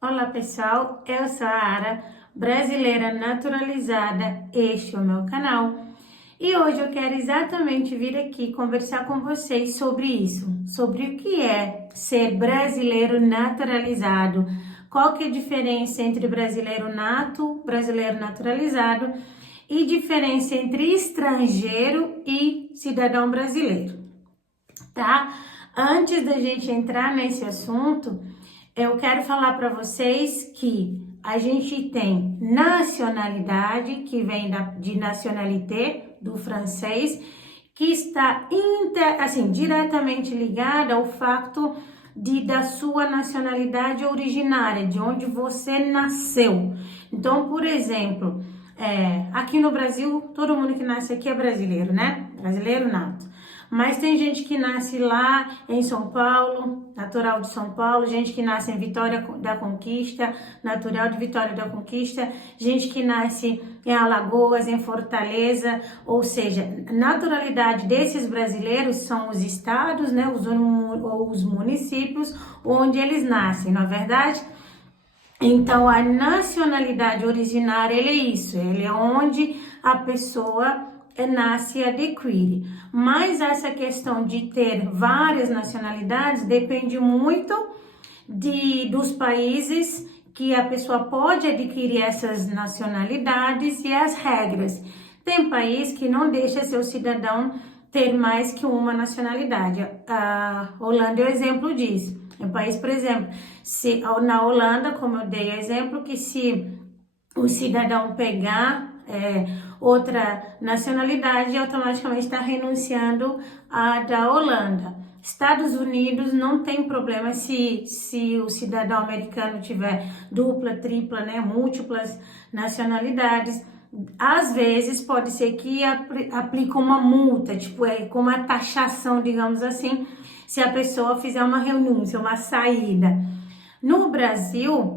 Olá pessoal, eu sou a Ara, brasileira naturalizada, este é o meu canal e hoje eu quero exatamente vir aqui conversar com vocês sobre isso, sobre o que é ser brasileiro naturalizado, qual que é a diferença entre brasileiro nato, brasileiro naturalizado e diferença entre estrangeiro e cidadão brasileiro, tá? Antes da gente entrar nesse assunto, eu quero falar para vocês que a gente tem nacionalidade, que vem de nationalité, do francês, que está diretamente ligada ao fato da sua nacionalidade originária, de onde você nasceu. Então, por exemplo, aqui no Brasil, todo mundo que nasce aqui é brasileiro, né? Brasileiro nato. Mas tem gente que nasce lá em São Paulo, natural de São Paulo, gente que nasce em Vitória da Conquista, natural de Vitória da Conquista, gente que nasce em Alagoas, em Fortaleza, ou seja, a naturalidade desses brasileiros são os estados, né, os municípios onde eles nascem, não é verdade? Então, a nacionalidade originária, ele é isso, ele é onde a pessoa nasce e adquire. Mas essa questão de ter várias nacionalidades depende muito dos países que a pessoa pode adquirir essas nacionalidades e as regras. Tem país que não deixa seu cidadão ter mais que uma nacionalidade. A Holanda é o exemplo disso. É um país, por exemplo, na Holanda, como eu dei o exemplo, que se o cidadão pegar outra nacionalidade, automaticamente está renunciando à da Holanda. Estados Unidos não tem problema se o cidadão americano tiver dupla, tripla, né, múltiplas nacionalidades. Às vezes pode ser que aplique uma multa, tipo, com uma taxação, digamos assim, se a pessoa fizer uma renúncia, uma saída. No Brasil,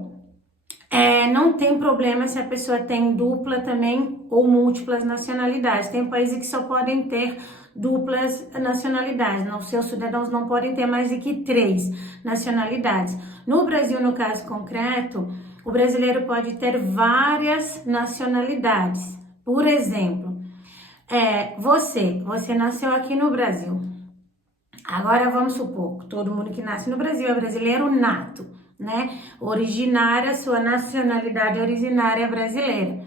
não tem problema se a pessoa tem dupla também ou múltiplas nacionalidades. Tem países que só podem ter duplas nacionalidades. Não, seus cidadãos não podem ter mais de que 3 nacionalidades. No Brasil, no caso concreto, o brasileiro pode ter várias nacionalidades. Por exemplo, você nasceu aqui no Brasil. Agora vamos supor que todo mundo que nasce no Brasil é brasileiro nato, né? Originária, sua nacionalidade originária é brasileira.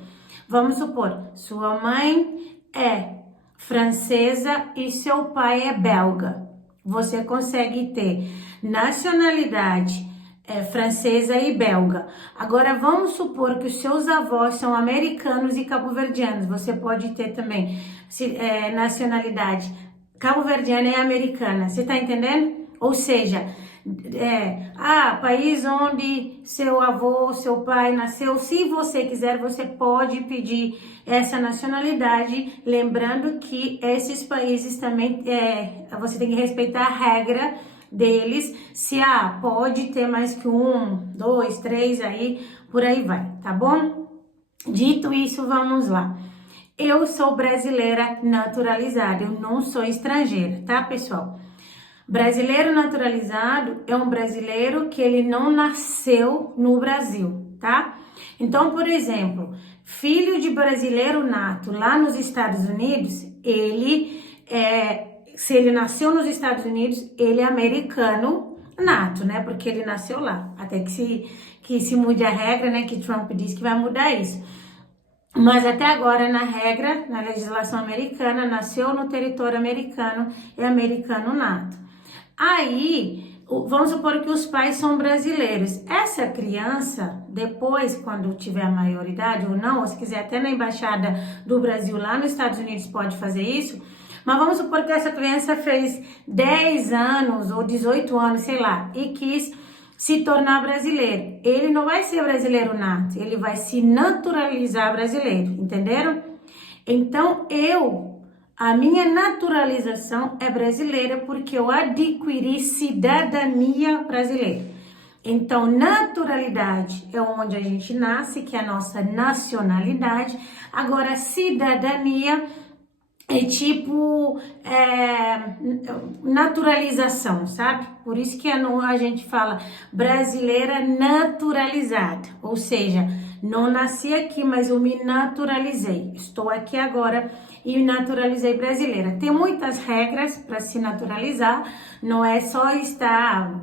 Vamos supor, sua mãe é francesa e seu pai é belga. Você consegue ter nacionalidade francesa e belga. Agora vamos supor que os seus avós são americanos e cabo-verdianos. Você pode ter também nacionalidade cabo-verdiana e americana. Você tá entendendo? Ou seja, país onde seu avô, seu pai nasceu. Se você quiser, você pode pedir essa nacionalidade, lembrando que esses países também você tem que respeitar a regra deles, se pode ter mais que 1, 2, 3 aí, por aí vai, tá bom? Dito isso, vamos lá. Eu sou brasileira naturalizada, eu não sou estrangeira, tá, pessoal? Brasileiro naturalizado é um brasileiro que ele não nasceu no Brasil, tá? Então, por exemplo, filho de brasileiro nato lá nos Estados Unidos, se ele nasceu nos Estados Unidos, ele é americano nato, né? Porque ele nasceu lá. Até que se mude a regra, né? Que Trump disse que vai mudar isso. Mas até agora, na regra, na legislação americana, nasceu no território americano, é americano nato. Aí, vamos supor que os pais são brasileiros. Essa criança, depois, quando tiver a maioridade ou não, ou se quiser até na embaixada do Brasil lá nos Estados Unidos pode fazer isso, mas vamos supor que essa criança fez 10 anos ou 18 anos, sei lá, e quis se tornar brasileiro. Ele não vai ser brasileiro nato, ele vai se naturalizar brasileiro, entenderam? Então, a minha naturalização é brasileira porque eu adquiri cidadania brasileira. Então, naturalidade é onde a gente nasce, que é a nossa nacionalidade. Agora, cidadania é tipo naturalização, sabe? Por isso que a gente fala brasileira naturalizada, ou seja, não nasci aqui, mas eu me naturalizei. Estou aqui agora e me naturalizei brasileira. Tem muitas regras para se naturalizar, não é só estar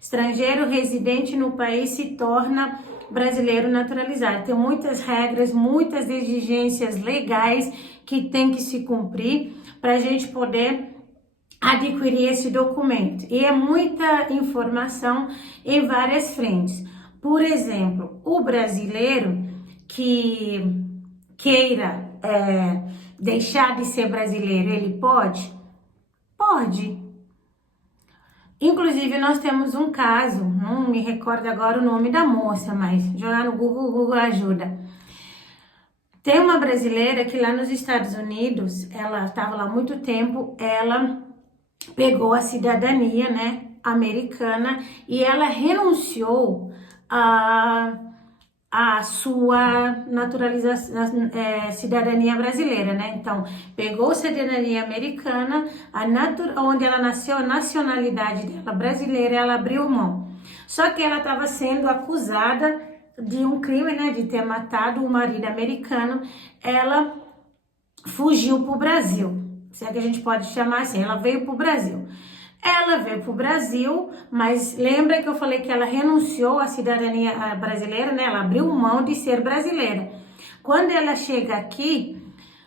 estrangeiro residente no país se torna brasileiro naturalizado. Tem muitas regras, muitas exigências legais que tem que se cumprir para a gente poder adquirir esse documento. E é muita informação em várias frentes. Por exemplo, o brasileiro que queira deixar de ser brasileiro, ele pode? Pode. Inclusive, nós temos um caso, não me recordo agora o nome da moça, mas jogar no Google, o Google ajuda. Tem uma brasileira que lá nos Estados Unidos, ela estava lá há muito tempo, ela pegou a cidadania, né, americana e ela renunciou a sua naturalização, cidadania brasileira, né? Então, pegou a cidadania americana, onde ela nasceu, a nacionalidade dela brasileira, ela abriu mão. Só que ela estava sendo acusada de um crime, né? De ter matado o marido americano. Ela fugiu para o Brasil, se é que a gente pode chamar assim, ela veio para o Brasil. Ela veio para o Brasil, mas lembra que eu falei que ela renunciou à cidadania brasileira, né? Ela abriu mão de ser brasileira. Quando ela chega aqui,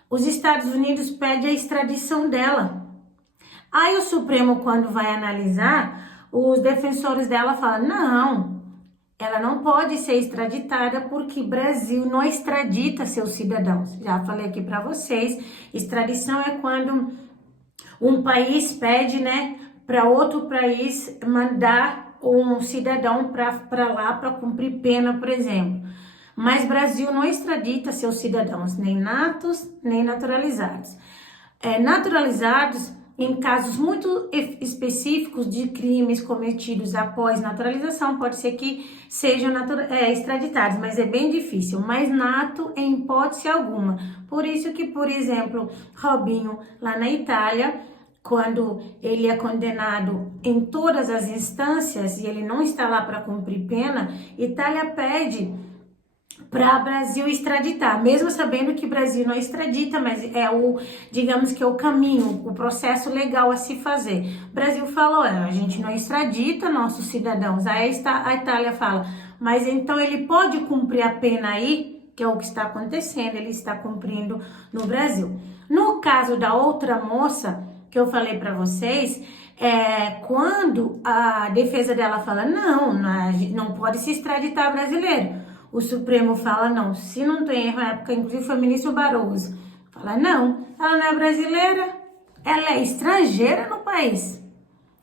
os Estados Unidos pedem a extradição dela. Aí o Supremo, quando vai analisar, os defensores dela falam, não, ela não pode ser extraditada porque o Brasil não extradita seus cidadãos. Já falei aqui para vocês, extradição é quando um país pede, né, para outro país mandar um cidadão para lá para cumprir pena, por exemplo. Mas Brasil não extradita seus cidadãos, nem natos, nem naturalizados. Naturalizados, em casos muito específicos de crimes cometidos após naturalização, pode ser que sejam extraditados, mas é bem difícil. Mas nato, em hipótese alguma. Por isso que, por exemplo, Robinho, lá na Itália, quando ele é condenado em todas as instâncias e ele não está lá para cumprir pena, Itália pede para o Brasil extraditar, mesmo sabendo que o Brasil não extradita, mas digamos que é o caminho, o processo legal a se fazer. O Brasil falou, a gente não extradita nossos cidadãos. Aí a Itália fala, mas então ele pode cumprir a pena aí, que é o que está acontecendo, ele está cumprindo no Brasil. No caso da outra moça, que eu falei para vocês, quando a defesa dela fala, não pode se extraditar brasileiro. O Supremo fala, não, se não tem erro, na época, inclusive foi o ministro Barroso, fala, não, ela não é brasileira, ela é estrangeira no país.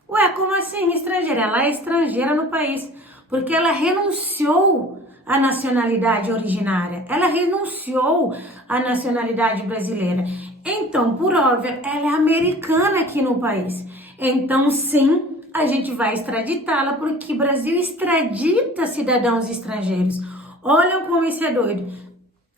Ué, como assim estrangeira? Ela é estrangeira no país, porque ela renunciou à nacionalidade originária, ela renunciou à nacionalidade brasileira. Então, por óbvio, ela é americana aqui no país. Então, sim, a gente vai extraditá-la, porque o Brasil extradita cidadãos estrangeiros. Olha como isso é doido.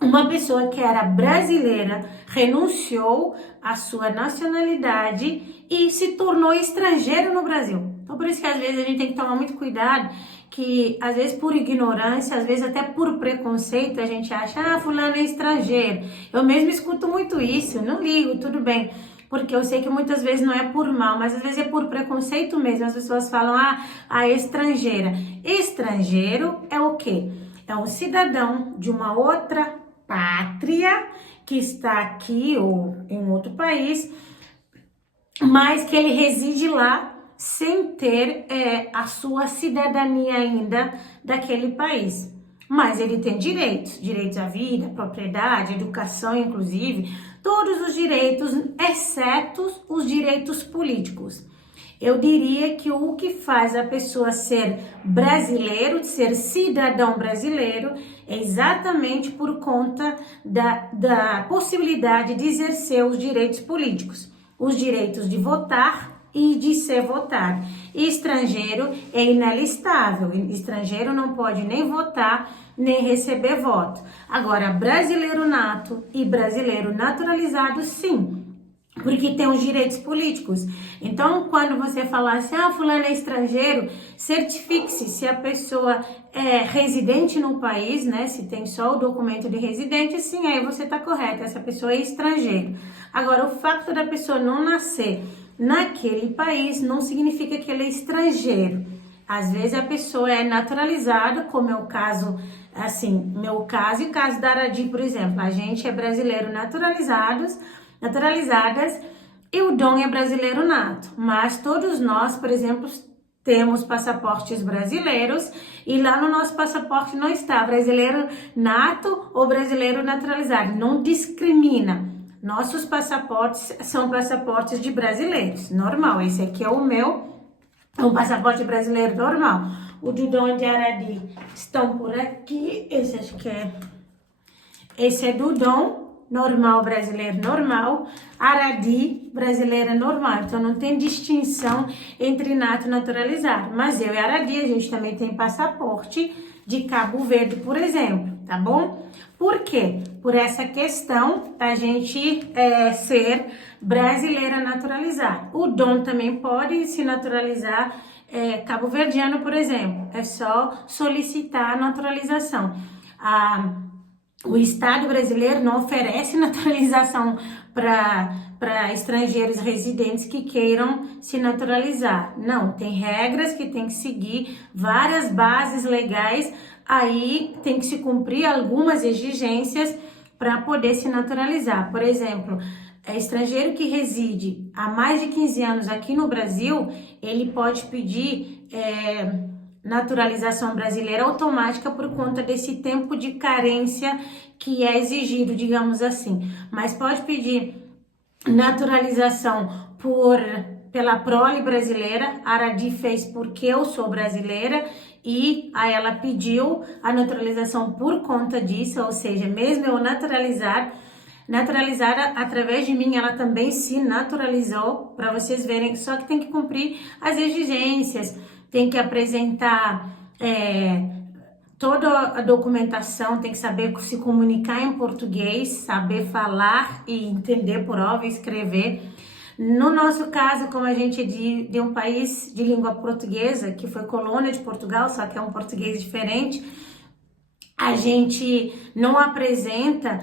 Uma pessoa que era brasileira renunciou à sua nacionalidade e se tornou estrangeiro no Brasil. Então, por isso que às vezes a gente tem que tomar muito cuidado, que às vezes por ignorância, às vezes até por preconceito, a gente acha, fulano é estrangeiro. Eu mesmo escuto muito isso, não ligo, tudo bem. Porque eu sei que muitas vezes não é por mal, mas às vezes é por preconceito mesmo. As pessoas falam, a estrangeira. Estrangeiro é o quê? É um cidadão de uma outra pátria que está aqui ou em outro país, mas que ele reside lá sem ter a sua cidadania ainda daquele país. Mas ele tem direitos à vida, propriedade, educação, inclusive, todos os direitos, exceto os direitos políticos. Eu diria que o que faz a pessoa ser brasileiro, ser cidadão brasileiro, é exatamente por conta da possibilidade de exercer os direitos políticos. Os direitos de votar, e de ser votado. E estrangeiro é inalistável, estrangeiro não pode nem votar, nem receber voto. Agora, brasileiro nato e brasileiro naturalizado, sim, porque tem os direitos políticos. Então, quando você falar assim, fulano é estrangeiro, certifique-se se a pessoa é residente no país, né? Se tem só o documento de residente, sim, aí você tá correto, essa pessoa é estrangeiro. Agora, o fato da pessoa não nascer naquele país não significa que ele é estrangeiro. Às vezes a pessoa é naturalizada, como é o caso, assim, meu caso e o caso da Aradi, por exemplo. A gente é brasileiro naturalizadas, e o Dom é brasileiro nato. Mas todos nós, por exemplo, temos passaportes brasileiros e lá no nosso passaporte não está brasileiro nato ou brasileiro naturalizado. Não discrimina. Nossos passaportes são passaportes de brasileiros, normal. Esse aqui é o meu, é um passaporte brasileiro normal. O do Dom e de Aradi estão por aqui. Esse acho que é. Esse é do Dom, normal, brasileiro normal. Aradi, brasileira normal. Então não tem distinção entre nato e naturalizado. Mas eu e Aradi, a gente também tem passaporte de Cabo Verde, por exemplo, tá bom? Por quê? Por essa questão da gente ser brasileira naturalizada. O Dom também pode se naturalizar cabo-verdiano, por exemplo. É só solicitar a naturalização. O Estado brasileiro não oferece naturalização para estrangeiros residentes que queiram se naturalizar. Não, tem regras que tem que seguir, várias bases legais, aí tem que se cumprir algumas exigências para poder se naturalizar. Por exemplo, estrangeiro que reside há mais de 15 anos aqui no Brasil, ele pode pedir naturalização brasileira automática por conta desse tempo de carência que é exigido, digamos assim. Mas pode pedir naturalização pela prole brasileira. A Aradi fez porque eu sou brasileira e aí ela pediu a naturalização por conta disso, ou seja, mesmo eu naturalizada, através de mim, ela também se naturalizou, para vocês verem, só que tem que cumprir as exigências, tem que apresentar toda a documentação, tem que saber se comunicar em português, saber falar e entender, por óbvio, escrever. No nosso caso, como a gente é de um país de língua portuguesa, que foi colônia de Portugal, só que é um português diferente, a gente não apresenta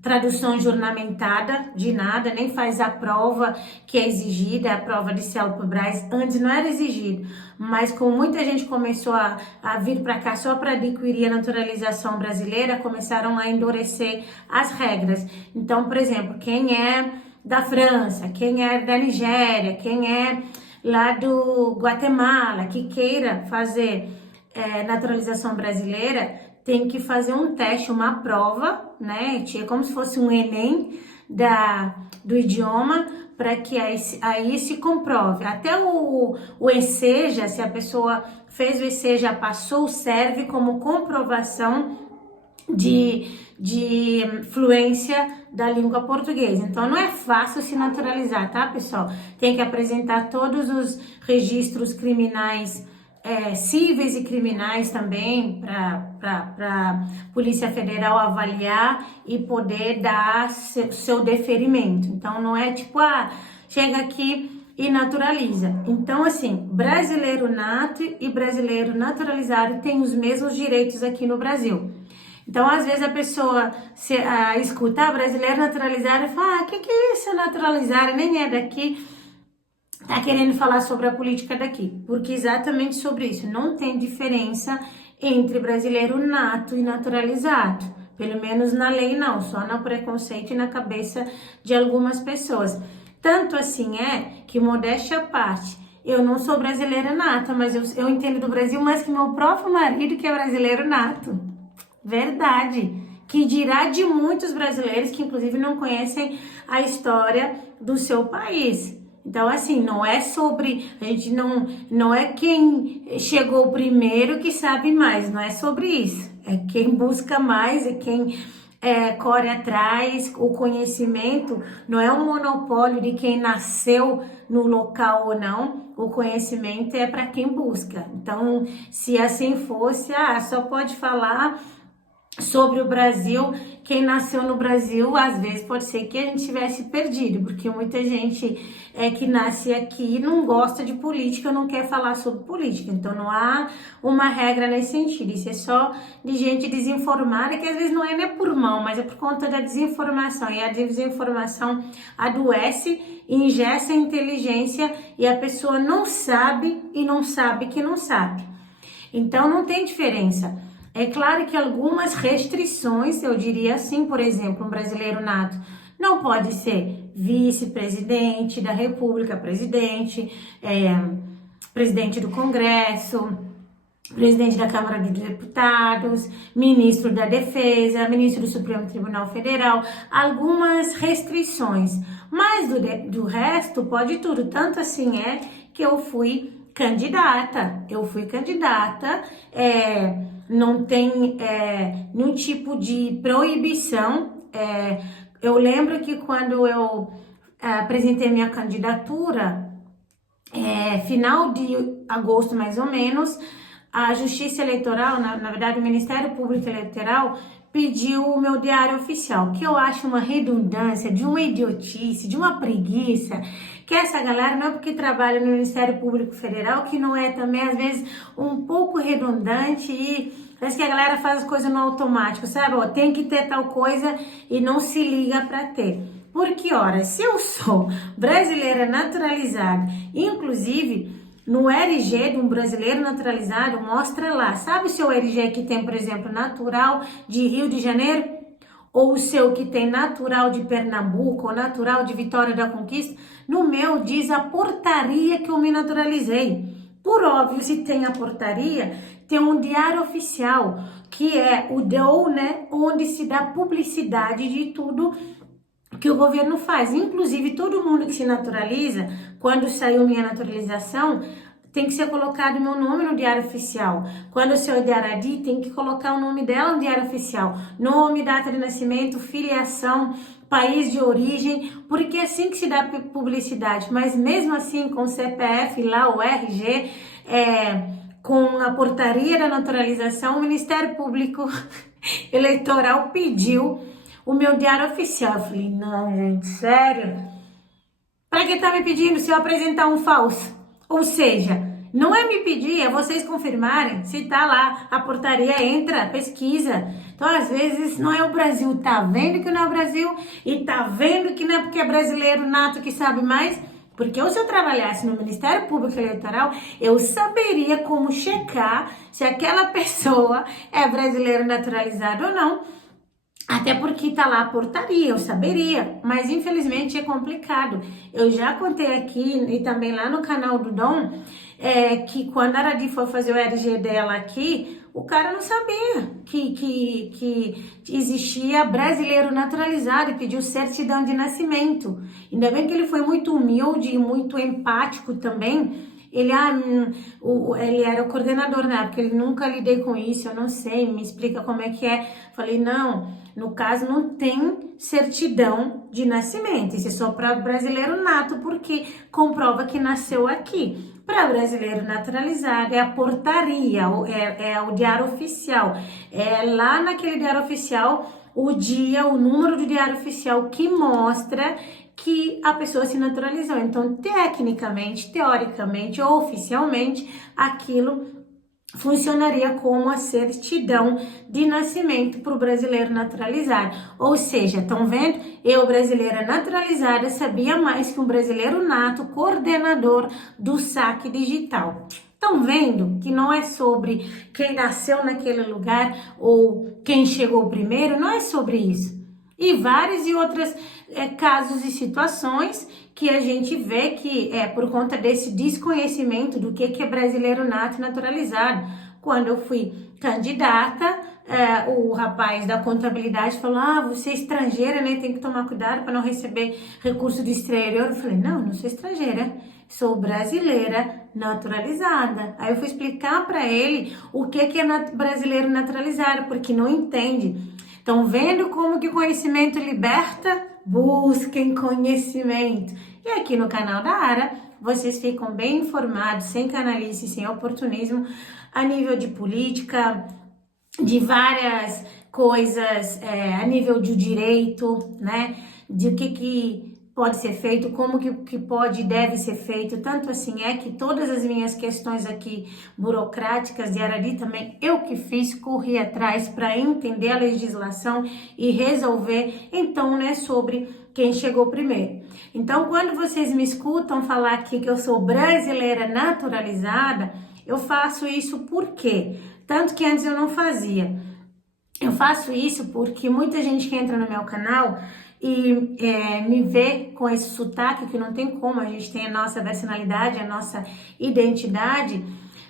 tradução juramentada de nada, nem faz a prova que é exigida, a prova de Celpebras. Antes não era exigido, mas como muita gente começou a vir para cá só para adquirir a naturalização brasileira, começaram a endurecer as regras. Então, por exemplo, quem é da França, quem é da Nigéria, quem é lá do Guatemala, que queira fazer naturalização brasileira, tem que fazer um teste, uma prova, né? É como se fosse um Enem do idioma, para que aí se comprove. Até o ESEJA, se a pessoa fez o ESEJA, passou, serve como comprovação de fluência da língua portuguesa. Então não é fácil se naturalizar, tá, pessoal? Tem que apresentar todos os registros criminais cíveis e criminais também para Polícia Federal avaliar e poder dar seu deferimento. Então não é tipo, chega aqui e naturaliza. Então assim, brasileiro nato e brasileiro naturalizado têm os mesmos direitos aqui no Brasil. Então, às vezes a pessoa escuta brasileiro naturalizado e fala, o que é isso naturalizado? Nem é daqui. Tá querendo falar sobre a política daqui, porque exatamente sobre isso, não tem diferença entre brasileiro nato e naturalizado, pelo menos na lei não, só no preconceito e na cabeça de algumas pessoas. Tanto assim que, modéstia à parte, eu não sou brasileira nata, mas eu entendo do Brasil mais que meu próprio marido, que é brasileiro nato. Verdade. Que dirá de muitos brasileiros que inclusive não conhecem a história do seu país. Então, assim, não é sobre, a gente não é quem chegou primeiro que sabe mais, não é sobre isso. É quem busca mais, é quem corre atrás. O conhecimento não é um monopólio de quem nasceu no local ou não. O conhecimento é para quem busca. Então, se assim fosse, só pode falar sobre o Brasil quem nasceu no Brasil. Às vezes pode ser que a gente tivesse perdido, porque muita gente que nasce aqui não gosta de política, não quer falar sobre política. Então não há uma regra nesse sentido. Isso é só de gente desinformada, que às vezes não é nem por mal, mas é por conta da desinformação. E a desinformação adoece, ingessa a inteligência, e a pessoa não sabe e não sabe que não sabe. Então não tem diferença. É claro que algumas restrições, eu diria assim, por exemplo, um brasileiro nato não pode ser vice-presidente da República, presidente, presidente do Congresso, presidente da Câmara dos Deputados, ministro da Defesa, ministro do Supremo Tribunal Federal, algumas restrições, mas do resto pode tudo. Tanto assim é que eu fui candidata, não tem nenhum tipo de proibição. Eu lembro que quando eu apresentei minha candidatura, final de agosto mais ou menos, a Justiça Eleitoral, na verdade o Ministério Público Eleitoral, pediu o meu diário oficial, que eu acho uma redundância, de uma idiotice, de uma preguiça, que essa galera, não é porque trabalha no Ministério Público Federal, que não é também, às vezes, um pouco redundante, e parece que a galera faz as coisas no automático, sabe? Tem que ter tal coisa e não se liga para ter. Porque, ora, se eu sou brasileira naturalizada, inclusive no RG de um brasileiro naturalizado, mostra lá. Sabe o seu RG que tem, por exemplo, natural de Rio de Janeiro? Ou o seu que tem natural de Pernambuco, ou natural de Vitória da Conquista? No meu diz a portaria que eu me naturalizei. Por óbvio, se tem a portaria, tem um diário oficial, que é o DOU, né? Onde se dá publicidade de tudo que o governo faz. Inclusive, todo mundo que se naturaliza, quando saiu minha naturalização, tem que ser colocado meu nome no diário oficial. Quando o seu Aradi, tem que colocar o nome dela no diário oficial. Nome, data de nascimento, filiação, país de origem, porque é assim que se dá publicidade. Mas mesmo assim, com o CPF lá, o RG, com a portaria da naturalização, o Ministério Público Eleitoral pediu o meu diário oficial. Eu falei, não, gente, sério? Pra que tá me pedindo se eu apresentar um falso? Ou seja, não é me pedir, é vocês confirmarem. Se tá lá, a portaria entra, pesquisa. Então, às vezes, não é o Brasil. Tá vendo que não é o Brasil? E tá vendo que não é porque é brasileiro nato que sabe mais? Porque se eu trabalhasse no Ministério Público Eleitoral, eu saberia como checar se aquela pessoa é brasileiro naturalizado ou não. Até porque tá lá a portaria, eu saberia, mas infelizmente é complicado. Eu já contei aqui e também lá no canal do Dom, que quando a Aradi foi fazer o RG dela aqui, o cara não sabia que existia brasileiro naturalizado e pediu certidão de nascimento. Ainda bem que ele foi muito humilde e muito empático também. Ele era o coordenador na época, ele nunca lidei com isso, eu não sei, me explica como é que é. Falei, não, no caso não tem certidão de nascimento, isso é só para brasileiro nato, porque comprova que nasceu aqui. Para brasileiro naturalizado é a portaria, é o diário oficial, é lá naquele diário oficial o dia, o número do diário oficial que mostra que a pessoa se naturalizou. Então, tecnicamente, teoricamente ou oficialmente, aquilo funcionaria como a certidão de nascimento para o brasileiro naturalizado. Ou seja, estão vendo? Eu, brasileira naturalizada, sabia mais que um brasileiro nato, coordenador do saque digital. Estão vendo que não é sobre quem nasceu naquele lugar ou quem chegou primeiro? Não é sobre isso. E vários e outros casos e situações que a gente vê que é por conta desse desconhecimento do que é brasileiro nato naturalizado. Quando eu fui candidata, o rapaz da contabilidade falou, você é estrangeira, né? Tem que tomar cuidado para não receber recurso do exterior. Eu falei, não sou estrangeira, sou brasileira naturalizada. Aí eu fui explicar para ele o que é brasileiro naturalizado, porque não entende. Estão vendo como que o conhecimento liberta? Busquem conhecimento. E aqui no canal da Ara, vocês ficam bem informados, sem canalice, sem oportunismo, a nível de política, de várias coisas, a nível de direito, né? De o que pode ser feito, como que pode e deve ser feito. Tanto assim é que todas as minhas questões aqui burocráticas de Arari também eu que fiz, corri atrás para entender a legislação e resolver, então, né, sobre quem chegou primeiro. Então, quando vocês me escutam falar aqui que eu sou brasileira naturalizada, eu faço isso por quê? Tanto que antes eu não fazia. Eu faço isso porque muita gente que entra no meu canal e me vê com esse sotaque, que não tem como, a gente tem a nossa personalidade, a nossa identidade,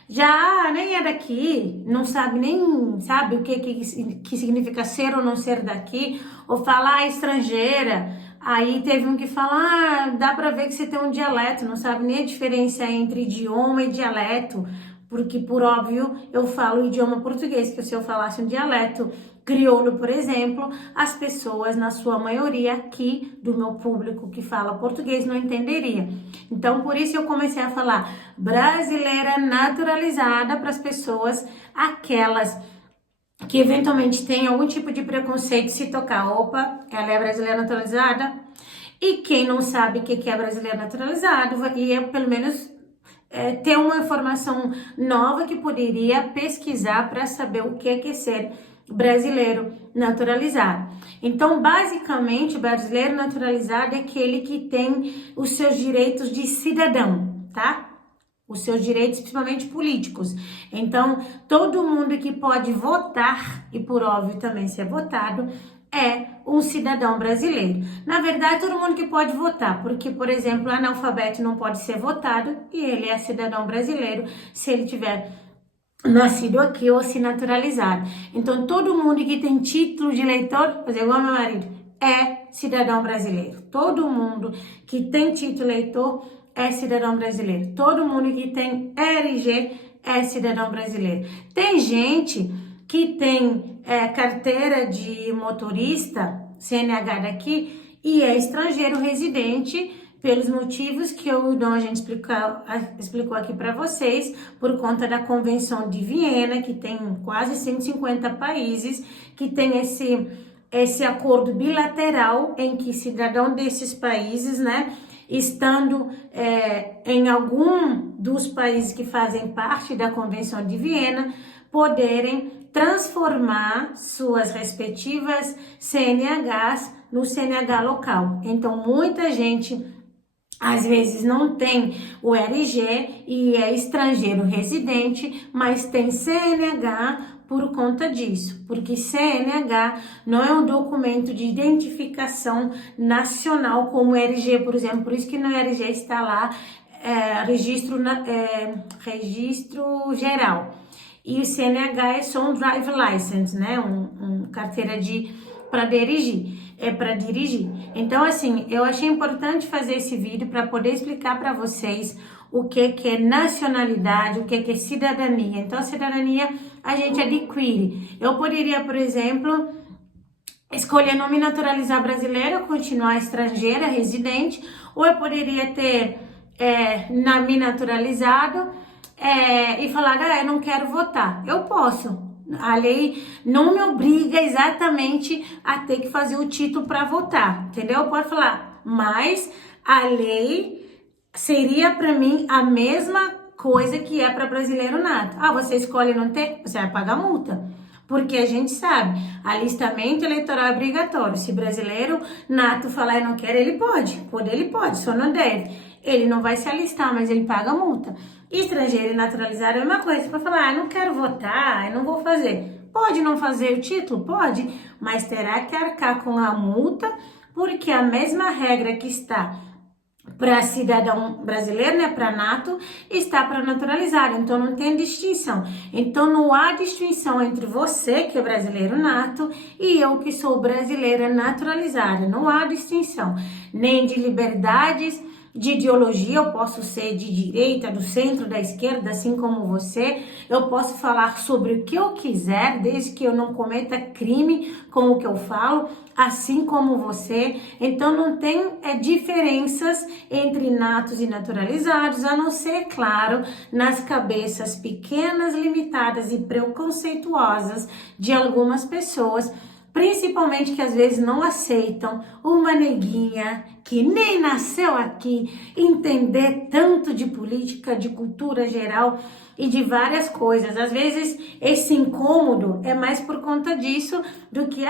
já nem é daqui, não sabe nem sabe o que significa ser ou não ser daqui, ou falar estrangeira. Aí teve um que fala, dá pra ver que você tem um dialeto, não sabe nem a diferença entre idioma e dialeto, porque por óbvio eu falo o idioma português, que se eu falasse um dialeto crioulo, por exemplo, as pessoas, na sua maioria aqui do meu público que fala português, não entenderia. Então, por isso eu comecei a falar brasileira naturalizada para as pessoas, aquelas que eventualmente têm algum tipo de preconceito se tocar, opa, ela é brasileira naturalizada. E quem não sabe o que é brasileiro naturalizado, ia pelo menos ter uma informação nova que poderia pesquisar para saber o que é ser brasileiro naturalizado. Então, basicamente, brasileiro naturalizado é aquele que tem os seus direitos de cidadão, tá? Os seus direitos, principalmente políticos. Então, todo mundo que pode votar, e por óbvio também ser votado, é um cidadão brasileiro. Na verdade, todo mundo que pode votar, porque, por exemplo, analfabeto não pode ser votado e ele é cidadão brasileiro se ele tiver nascido aqui ou se naturalizado. Então, todo mundo que tem título de eleitor, por exemplo, igual meu marido, é cidadão brasileiro. Todo mundo que tem título de eleitor é cidadão brasileiro. Todo mundo que tem RG é cidadão brasileiro. Tem gente que tem carteira de motorista, CNH daqui, e é estrangeiro residente, pelos motivos que o Dom a gente explicou aqui para vocês, por conta da Convenção de Viena, que tem quase 150 países, que tem esse acordo bilateral em que cidadão desses países, né, estando em algum dos países que fazem parte da Convenção de Viena, poderem transformar suas respectivas CNHs no CNH local. Então, muita gente às vezes não tem o RG e é estrangeiro residente, mas tem CNH por conta disso, porque CNH não é um documento de identificação nacional como o RG, por exemplo, por isso que no RG está lá registro geral. E o CNH é só um drive license, né? Um carteira para dirigir. Então, assim, eu achei importante fazer esse vídeo para poder explicar para vocês o que é nacionalidade, o que é cidadania. Então, a cidadania a gente adquire. Eu poderia, por exemplo, escolher não me naturalizar brasileira, continuar estrangeira, residente, ou eu poderia ter me naturalizado e falar, eu não quero votar. Eu posso. A lei não me obriga exatamente a ter que fazer o título para votar, entendeu? Pode falar, mas a lei seria para mim a mesma coisa que é para brasileiro nato. Você escolhe não ter, você vai pagar multa. Porque a gente sabe, alistamento eleitoral é obrigatório. Se brasileiro nato falar eu não quero, ele pode, só não deve. Ele não vai se alistar, mas ele paga multa. Estrangeiro e naturalizado é a mesma coisa. Para falar, não quero votar, eu não vou fazer. Pode não fazer o título? Pode, mas terá que arcar com a multa, porque a mesma regra que está para cidadão brasileiro, né, para nato, está para naturalizado, então não tem distinção. Então não há distinção entre você, que é brasileiro nato, e eu, que sou brasileira naturalizada. Não há distinção, nem de liberdades, de ideologia, eu posso ser de direita, do centro, da esquerda, assim como você. Eu posso falar sobre o que eu quiser, desde que eu não cometa crime com o que eu falo, assim como você. Então não tem diferenças entre natos e naturalizados, a não ser, claro, nas cabeças pequenas, limitadas e preconceituosas de algumas pessoas, principalmente que às vezes não aceitam uma neguinha que nem nasceu aqui entender tanto de política, de cultura geral e de várias coisas. Às vezes esse incômodo é mais por conta disso do que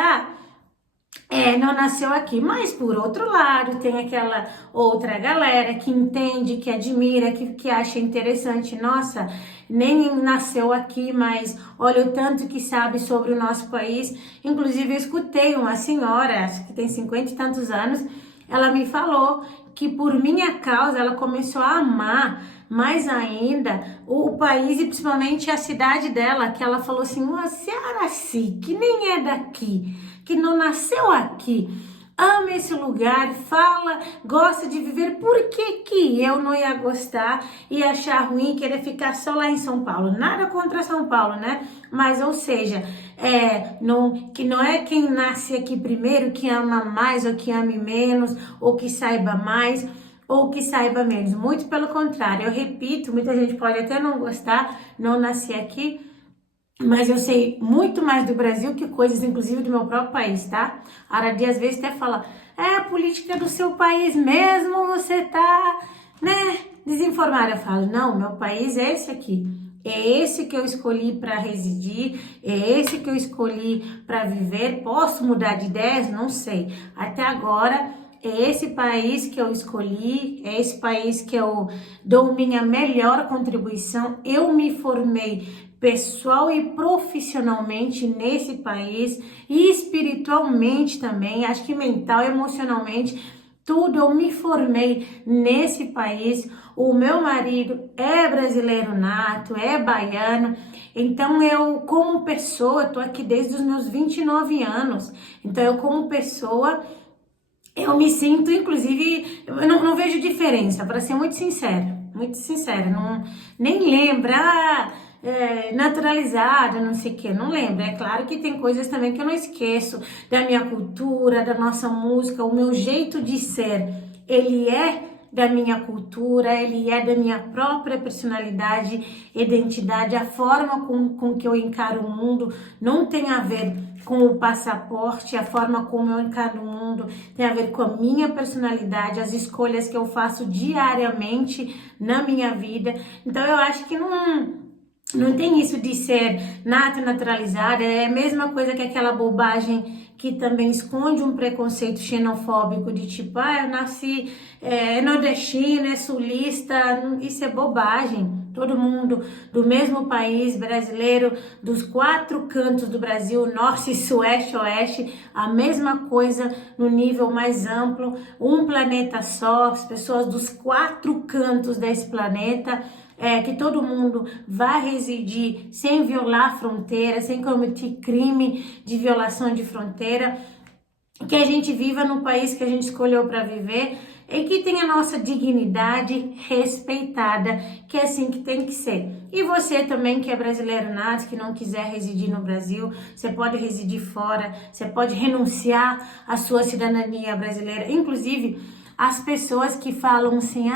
não nasceu aqui. Mas por outro lado, tem aquela outra galera que entende, que admira, que acha interessante. Nossa, nem nasceu aqui, mas olha o tanto que sabe sobre o nosso país. Inclusive, eu escutei uma senhora, acho que tem 50 e tantos anos, ela me falou que por minha causa ela começou a amar mais ainda o país e principalmente a cidade dela, que ela falou assim, você Araci, que nem é daqui, que não nasceu aqui, ama esse lugar, fala, gosta de viver, por que que eu não ia gostar e achar ruim, querer ficar só lá em São Paulo? Nada contra São Paulo, né? Mas, ou seja, que não é quem nasce aqui primeiro que ama mais ou que ame menos, ou que saiba mais ou que saiba menos. Muito pelo contrário, eu repito, muita gente pode até não gostar, não nasci aqui, mas eu sei muito mais do Brasil que coisas, inclusive, do meu próprio país, tá? A Aradia às vezes até fala, a política do seu país mesmo, você tá, né, desinformada. Eu falo, não, meu país é esse aqui. É esse que eu escolhi para residir, é esse que eu escolhi para viver. Posso mudar de ideias? Não sei. Até agora, é esse país que eu escolhi, é esse país que eu dou minha melhor contribuição. Eu me formei pessoal e profissionalmente nesse país e espiritualmente também, acho que mental, emocionalmente, tudo eu me formei nesse país. O meu marido é brasileiro nato, é baiano, então eu como pessoa, tô aqui desde os meus 29 anos, então eu como pessoa, eu me sinto, inclusive, eu não vejo diferença, para ser muito sincera, não, nem lembra, naturalizada, não sei o que, não lembro. É claro que tem coisas também que eu não esqueço da minha cultura, da nossa música, o meu jeito de ser, ele é da minha cultura, ele é da minha própria personalidade, identidade, a forma com que eu encaro o mundo não tem a ver com o passaporte, a forma como eu encaro o mundo, tem a ver com a minha personalidade, as escolhas que eu faço diariamente na minha vida. Então eu acho que não tem isso de ser naturalizada, é a mesma coisa que aquela bobagem que também esconde um preconceito xenofóbico de tipo, eu nasci nordestina, é sulista, isso é bobagem. Todo mundo do mesmo país, brasileiro, dos 4 cantos do Brasil, norte, sueste, oeste, a mesma coisa no nível mais amplo, um planeta só, as pessoas dos 4 cantos desse planeta, que todo mundo vai residir sem violar fronteira, sem cometer crime de violação de fronteira, que a gente viva no país que a gente escolheu para viver e que tenha a nossa dignidade respeitada, que é assim que tem que ser. E você também que é brasileiro nato, que não quiser residir no Brasil, você pode residir fora, você pode renunciar à sua cidadania brasileira. Inclusive, as pessoas que falam assim,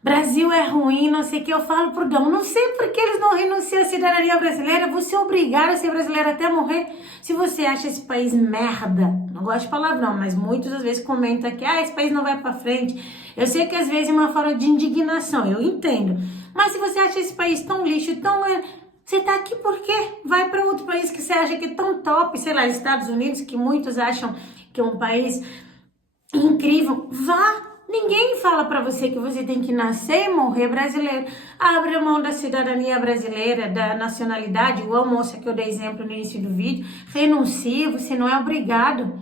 Brasil é ruim, não sei o que, eu falo pro Dom, não sei por que eles não renunciam à cidadania brasileira, você é obrigado a ser brasileiro até morrer. Se você acha esse país merda, não gosto de palavrão, mas muitas às vezes comentam que esse país não vai pra frente. Eu sei que às vezes é uma forma de indignação, eu entendo. Mas se você acha esse país tão lixo, você tá aqui por quê? Vai para outro país que você acha que é tão top, sei lá, Estados Unidos, que muitos acham que é um país incrível, vá. Ninguém fala para você que você tem que nascer e morrer brasileiro. Abre a mão da cidadania brasileira, da nacionalidade, igual a moça que eu dei exemplo no início do vídeo. Renuncia, você não é obrigado.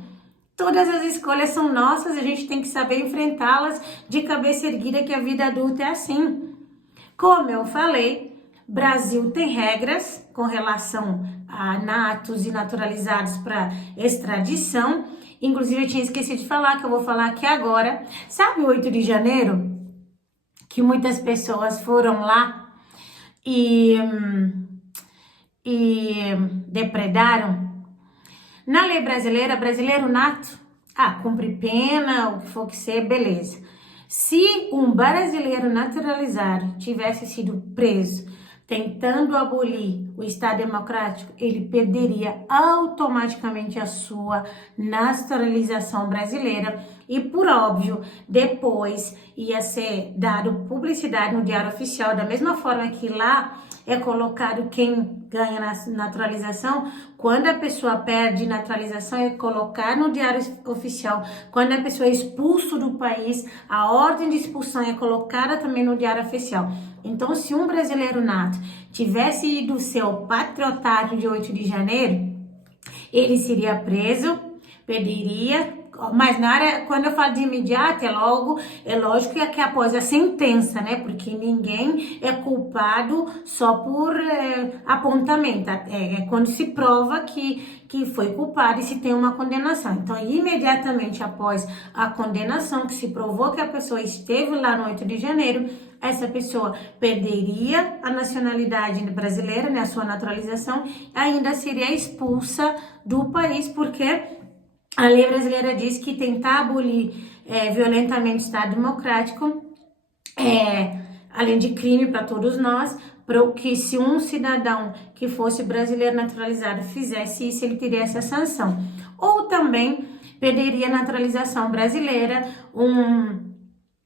Todas as escolhas são nossas, a gente tem que saber enfrentá-las de cabeça erguida, que a vida adulta é assim. Como eu falei, Brasil tem regras com relação a natos e naturalizados para extradição. Inclusive, eu tinha esquecido de falar, que eu vou falar aqui agora. Sabe o 8 de janeiro? Que muitas pessoas foram lá e depredaram. Na lei brasileira, brasileiro nato, cumpre pena, o que for que ser, beleza. Se um brasileiro naturalizado tivesse sido preso tentando abolir o Estado Democrático, ele perderia automaticamente a sua naturalização brasileira e, por óbvio, depois ia ser dado publicidade no Diário Oficial, da mesma forma que lá é colocado quem ganha naturalização. Quando a pessoa perde naturalização, é colocado no Diário Oficial. Quando a pessoa é expulsa do país, a ordem de expulsão é colocada também no Diário Oficial. Então, se um brasileiro nato tivesse ido seu patriotário de 8 de janeiro, ele seria preso, perderia. Mas na hora, quando eu falo de imediato, é lógico que é após a sentença, né? Porque ninguém é culpado só por apontamento. É quando se prova que foi culpado e se tem uma condenação. Então, imediatamente após a condenação, que se provou que a pessoa esteve lá no 8 de janeiro, essa pessoa perderia a nacionalidade brasileira, né? A sua naturalização, ainda seria expulsa do país, porque a lei brasileira diz que tentar abolir violentamente o Estado Democrático além de crime para todos nós, que se um cidadão que fosse brasileiro naturalizado fizesse isso, ele teria essa sanção. Ou também perderia a naturalização brasileira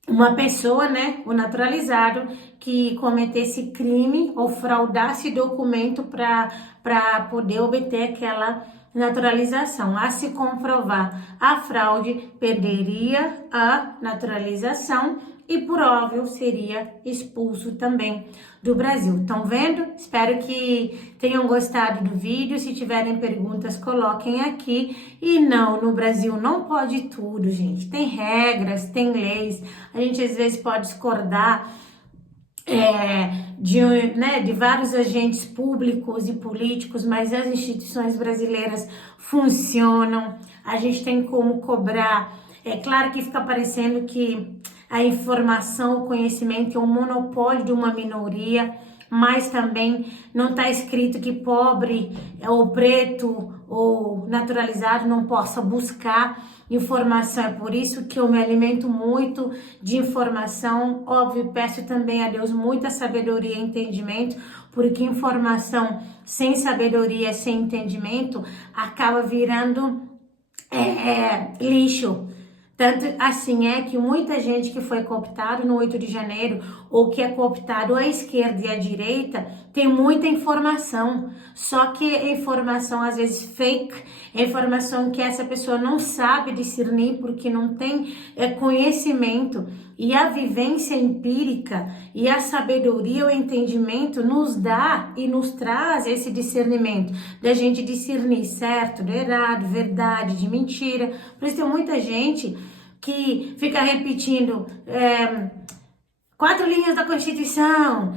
uma pessoa, né, o naturalizado, que cometesse crime ou fraudasse documento para poder obter aquela naturalização. A se comprovar a fraude, perderia a naturalização e, por óbvio, seria expulso também do Brasil. Estão vendo? Espero que tenham gostado do vídeo. Se tiverem perguntas, coloquem aqui. E não, no Brasil não pode tudo, gente. Tem regras, tem leis. A gente às vezes pode discordar de vários agentes públicos e políticos, mas as instituições brasileiras funcionam. A gente tem como cobrar. É claro que fica parecendo que a informação, o conhecimento é um monopólio de uma minoria, mas também não está escrito que pobre ou preto ou naturalizado não possa buscar informação. É por isso que eu me alimento muito de informação. Óbvio, peço também a Deus muita sabedoria e entendimento, porque informação sem sabedoria, sem entendimento, acaba virando lixo. Tanto assim é que muita gente que foi cooptado no 8 de janeiro ou que é cooptado à esquerda e à direita tem muita informação, só que é informação às vezes fake, é informação que essa pessoa não sabe discernir porque não tem conhecimento, e a vivência empírica e a sabedoria, o entendimento nos dá e nos traz esse discernimento, da gente discernir certo, do errado, verdade, de mentira. Por isso tem muita gente que fica repetindo 4 linhas da Constituição,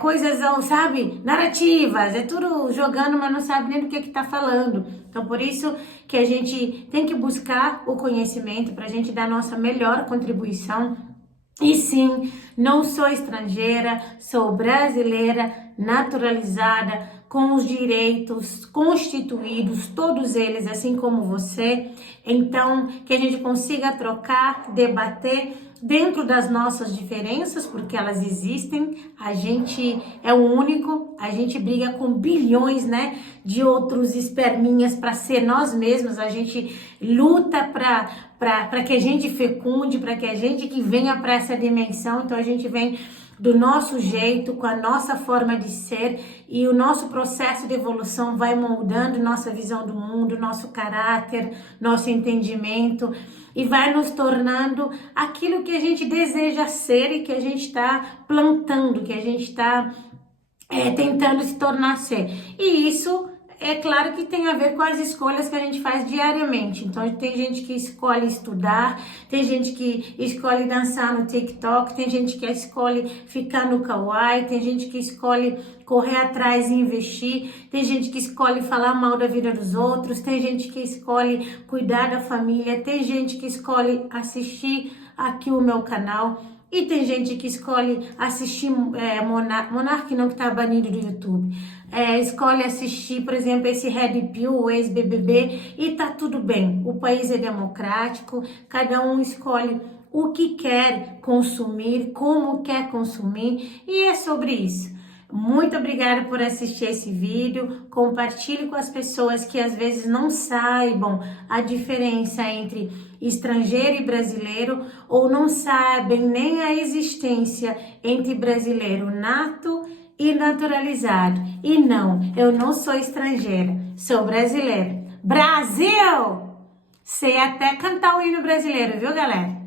coisas, sabe, narrativas, é tudo jogando, mas não sabe nem do que tá falando. Então, por isso que a gente tem que buscar o conhecimento para a gente dar a nossa melhor contribuição. E sim, não sou estrangeira, sou brasileira, naturalizada, com os direitos constituídos, todos eles, assim como você. Então, que a gente consiga trocar, debater dentro das nossas diferenças, porque elas existem. A gente é o único, a gente briga com bilhões, né, de outros esperminhas para ser nós mesmos. A gente luta para que a gente fecunde, para que a gente que venha para essa dimensão. Então a gente vem do nosso jeito, com a nossa forma de ser, e o nosso processo de evolução vai moldando nossa visão do mundo, nosso caráter, nosso entendimento, e vai nos tornando aquilo que a gente deseja ser e que a gente está plantando, que a gente está tentando se tornar ser. E isso É claro que tem a ver com as escolhas que a gente faz diariamente. Então, tem gente que escolhe estudar, tem gente que escolhe dançar no TikTok, tem gente que escolhe ficar no Kawaii, tem gente que escolhe correr atrás e investir, tem gente que escolhe falar mal da vida dos outros, tem gente que escolhe cuidar da família, tem gente que escolhe assistir aqui o meu canal. E tem gente que escolhe assistir Monark não, que tá banido do YouTube. Escolhe assistir, por exemplo, esse Red Pill, o ex-BBB, e tá tudo bem. O país é democrático, cada um escolhe o que quer consumir, como quer consumir, e é sobre isso. Muito obrigada por assistir esse vídeo, compartilhe com as pessoas que às vezes não saibam a diferença entre estrangeiro e brasileiro, ou não sabem nem a existência entre brasileiro nato e naturalizado. E não, eu não sou estrangeira, sou brasileira. Brasil! Sei até cantar o hino brasileiro, viu, galera?